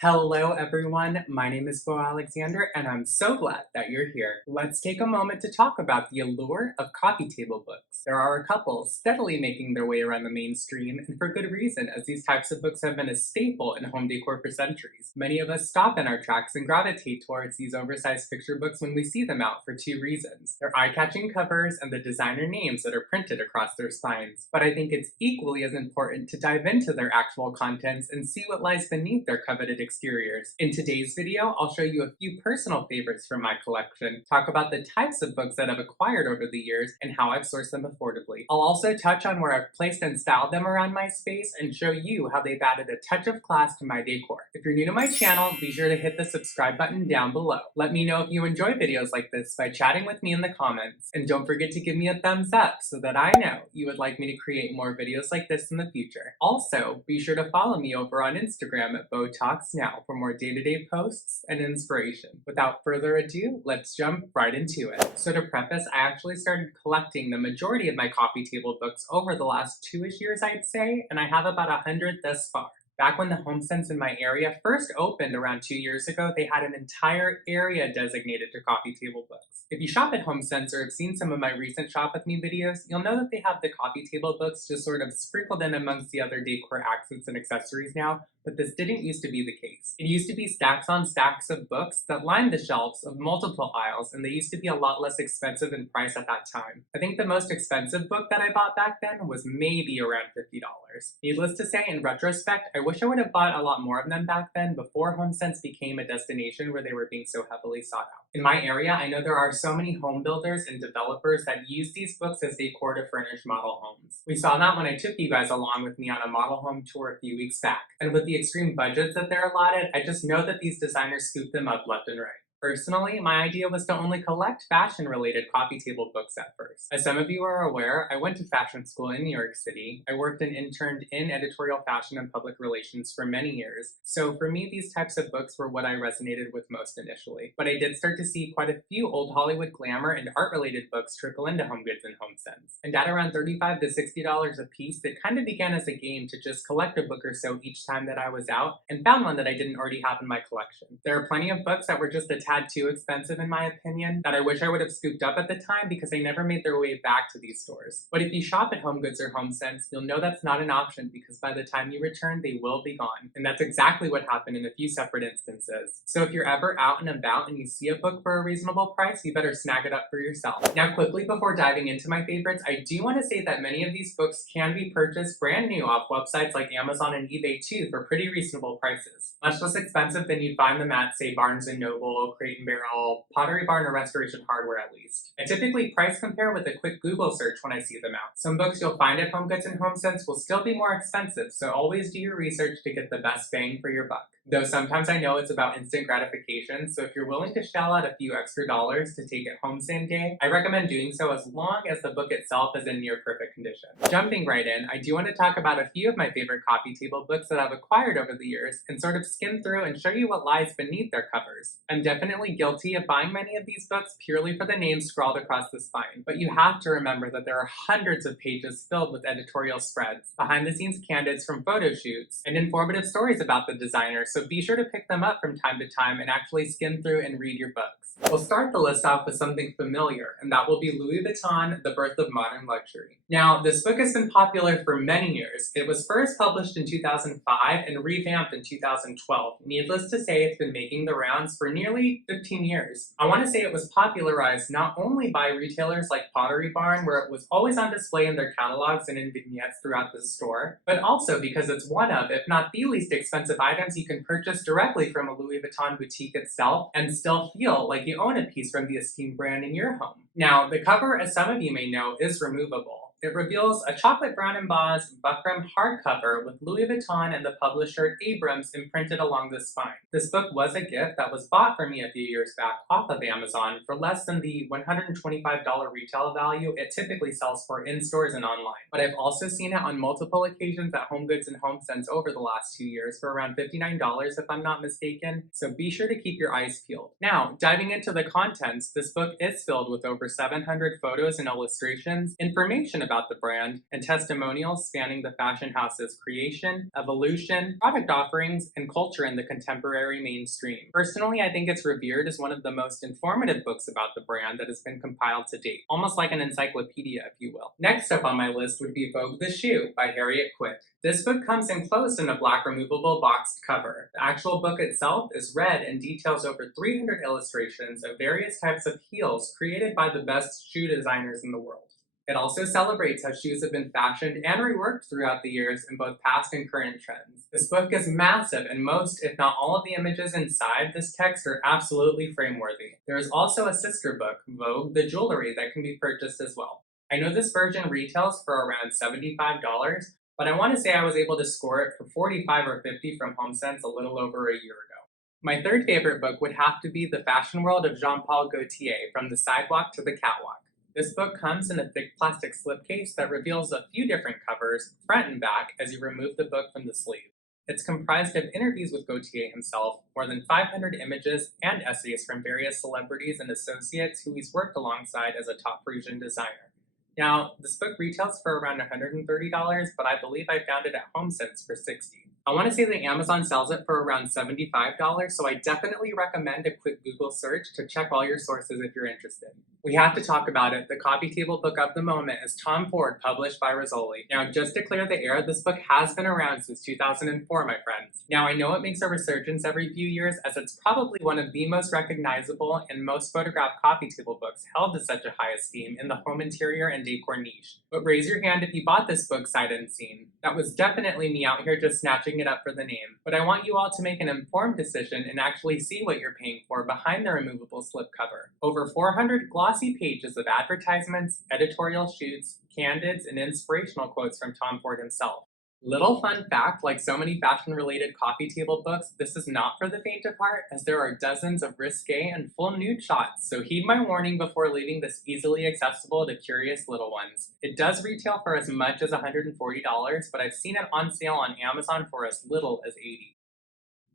Hello everyone, my name is Bo Alexander and I'm so glad that you're here. Let's take a moment to talk about the allure of coffee table books. There are a couple steadily making their way around the mainstream, and for good reason, as these types of books have been a staple in home decor for centuries. Many of us stop in our tracks and gravitate towards these oversized picture books when we see them out for two reasons: their eye-catching covers and the designer names that are printed across their spines. But I think it's equally as important to dive into their actual contents and see what lies beneath their coveted exteriors. In today's video, I'll show you a few personal favorites from my collection, talk about the types of books that I've acquired over the years, and how I've sourced them affordably. I'll also touch on where I've placed and styled them around my space and show you how they've added a touch of class to my decor. If you're new to my channel, be sure to hit the subscribe button down below. Let me know if you enjoy videos like this by chatting with me in the comments, and don't forget to give me a thumbs up so that I know you would like me to create more videos like this in the future. Also, be sure to follow me over on Instagram at BoTalksNow for more day-to-day posts and inspiration. Without further ado, let's jump right into it. So to preface, I actually started collecting the majority of my coffee table books over the last 2-ish years, I'd say, and I have about 100 thus far. Back when the HomeSense in my area first opened around 2 years ago, they had an entire area designated to coffee table books. If you shop at HomeSense or have seen some of my recent Shop With Me videos, you'll know that they have the coffee table books just sort of sprinkled in amongst the other decor accents and accessories now, but this didn't used to be the case. It used to be stacks on stacks of books that lined the shelves of multiple aisles, and they used to be a lot less expensive in price at that time. I think the most expensive book that I bought back then was maybe around $50. Needless to say, in retrospect, I wish I would have bought a lot more of them back then before HomeSense became a destination where they were being so heavily sought out. In my area, I know there are so many home builders and developers that use these books as decor to furnish model homes. We saw that when I took you guys along with me on a model home tour a few weeks back. And with the extreme budgets that they're allotted, I just know that these designers scoop them up left and right. Personally, my idea was to only collect fashion-related coffee table books at first. As some of you are aware, I went to fashion school in New York City. I worked and interned in editorial fashion and public relations for many years, so for me these types of books were what I resonated with most initially. But I did start to see quite a few old Hollywood glamour and art-related books trickle into HomeGoods and HomeSense. And at around $35 to $60 a piece, it kind of began as a game to just collect a book or so each time that I was out, and found one that I didn't already have in my collection. There are plenty of books that were just a tad too expensive in my opinion, that I wish I would have scooped up at the time because they never made their way back to these stores. But if you shop at HomeGoods or HomeSense, you'll know that's not an option because by the time you return, they will be gone. And that's exactly what happened in a few separate instances. So if you're ever out and about and you see a book for a reasonable price, you better snag it up for yourself. Now quickly before diving into my favorites, I do want to say that many of these books can be purchased brand new off websites like Amazon and eBay too for pretty reasonable prices. Much less expensive than you'd find them at, say, Barnes & Noble, Crate & Barrel, Potterybarn, or Restoration Hardware at least. I typically price compare with a quick Google search when I see them out. Some books you'll find at HomeGoods and HomeSense will still be more expensive, so always do your research to get the best bang for your buck. Though sometimes I know it's about instant gratification, so if you're willing to shell out a few extra dollars to take it home same day, I recommend doing so as long as the book itself is in near perfect condition. Jumping right in, I do want to talk about a few of my favorite coffee table books that I've acquired over the years and sort of skim through and show you what lies beneath their covers. I'm definitely guilty of buying many of these books purely for the names scrawled across the spine, but you have to remember that there are hundreds of pages filled with editorial spreads, behind-the-scenes candids from photo shoots, and informative stories about the designer, so be sure to pick them up from time to time and actually skim through and read your books. We'll start the list off with something familiar, and that will be Louis Vuitton, The Birth of Modern Luxury. Now, this book has been popular for many years. It was first published in 2005 and revamped in 2012. Needless to say, it's been making the rounds for nearly 15 years. I want to say it was popularized not only by retailers like Pottery Barn, where it was always on display in their catalogs and in vignettes throughout the store, but also because it's one of, if not the least expensive items you can purchase directly from a Louis Vuitton boutique itself and still feel like you own a piece from the esteemed brand in your home. Now, the cover, as some of you may know, is removable. It reveals a chocolate brown embossed buckram hardcover with Louis Vuitton and the publisher Abrams imprinted along the spine. This book was a gift that was bought for me a few years back off of Amazon for less than the $125 retail value it typically sells for in stores and online. But I've also seen it on multiple occasions at HomeGoods and HomeSense over the last 2 years for around $59 if I'm not mistaken, so be sure to keep your eyes peeled. Now, diving into the contents, this book is filled with over 700 photos and illustrations, information about the brand, and testimonials spanning the fashion house's creation, evolution, product offerings, and culture in the contemporary mainstream. Personally, I think it's revered as one of the most informative books about the brand that has been compiled to date, almost like an encyclopedia, if you will. Next up on my list would be Vogue The Shoe by Harriet Quick. This book comes enclosed in a black removable boxed cover. The actual book itself is red and details over 300 illustrations of various types of heels created by the best shoe designers in the world. It also celebrates how shoes have been fashioned and reworked throughout the years in both past and current trends. This book is massive, and most, if not all, of the images inside this text are absolutely frame-worthy. There is also a sister book, Vogue The Jewelry, that can be purchased as well. I know this version retails for around $75, but I want to say I was able to score it for $45 or $50 from HomeSense a little over a year ago. My third favorite book would have to be The Fashion World of Jean-Paul Gaultier, From the Sidewalk to the Catwalk. This book comes in a thick plastic slipcase that reveals a few different covers, front and back, as you remove the book from the sleeve. It's comprised of interviews with Gaultier himself, more than 500 images, and essays from various celebrities and associates who he's worked alongside as a top Parisian designer. Now, this book retails for around $130, but I believe I found it at HomeSense for $60. I want to say that Amazon sells it for around $75, so I definitely recommend a quick Google search to check all your sources if you're interested. We have to talk about it. The coffee table book of the moment is Tom Ford, published by Rizzoli. Now, just to clear the air, this book has been around since 2004, my friends. Now, I know it makes a resurgence every few years, as it's probably one of the most recognizable and most photographed coffee table books held to such a high esteem in the home interior and decor niche. But raise your hand if you bought this book sight unseen. That was definitely me out here just snatching it up for the name. But I want you all to make an informed decision and actually see what you're paying for behind the removable slipcover. Over 400 glossy pages of advertisements, editorial shoots, candids, and inspirational quotes from Tom Ford himself. Little fun fact, like so many fashion-related coffee table books, this is not for the faint of heart, as there are dozens of risque and full nude shots, so heed my warning before leaving this easily accessible to curious little ones. It does retail for as much as $140, but I've seen it on sale on Amazon for as little as $80.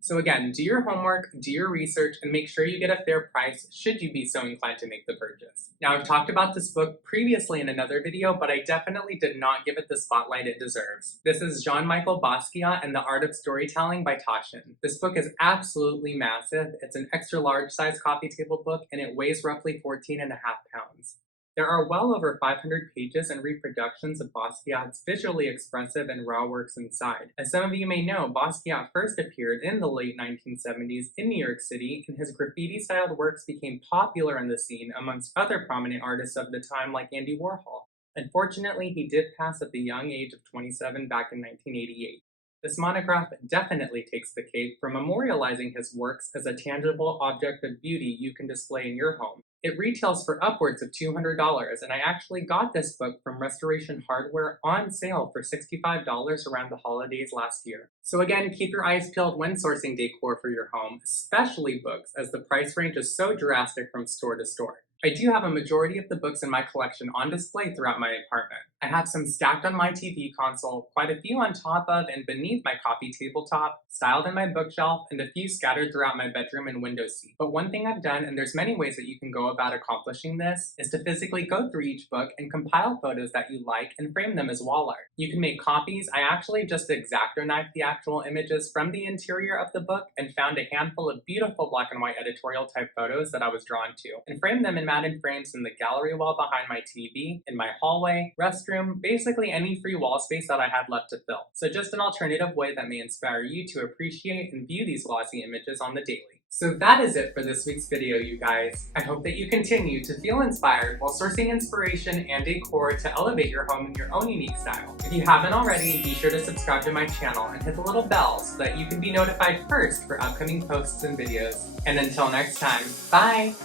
So again, do your homework, do your research, and make sure you get a fair price should you be so inclined to make the purchase. Now, I've talked about this book previously in another video, but I definitely did not give it the spotlight it deserves. This is Jean-Michel Basquiat and the Art of Storytelling by Taschen. This book is absolutely massive. It's an extra large size coffee table book, and it weighs roughly 14.5 pounds. There are well over 500 pages and reproductions of Basquiat's visually expressive and raw works inside. As some of you may know, Basquiat first appeared in the late 1970s in New York City, and his graffiti-styled works became popular in the scene amongst other prominent artists of the time like Andy Warhol. Unfortunately, he did pass at the young age of 27 back in 1988. This monograph definitely takes the cake for memorializing his works as a tangible object of beauty you can display in your home. It retails for upwards of $200, and I actually got this book from Restoration Hardware on sale for $65 around the holidays last year. So again, keep your eyes peeled when sourcing decor for your home, especially books, as the price range is so drastic from store to store. I do have a majority of the books in my collection on display throughout my apartment. I have some stacked on my TV console, quite a few on top of and beneath my coffee tabletop, styled in my bookshelf, and a few scattered throughout my bedroom and window seat. But one thing I've done, and there's many ways that you can go about accomplishing this, is to physically go through each book and compile photos that you like and frame them as wall art. You can make copies. I actually just X-Acto knifed the actual images from the interior of the book and found a handful of beautiful black and white editorial type photos that I was drawn to, and framed them in matted frames in the gallery wall behind my TV, in my hallway, restroom, basically any free wall space that I had left to fill. So just an alternative way that may inspire you to appreciate and view these glossy images on the daily. So that is it for this week's video, you guys. I hope that you continue to feel inspired while sourcing inspiration and decor to elevate your home in your own unique style. If you haven't already, be sure to subscribe to my channel and hit the little bell so that you can be notified first for upcoming posts and videos. And until next time, bye!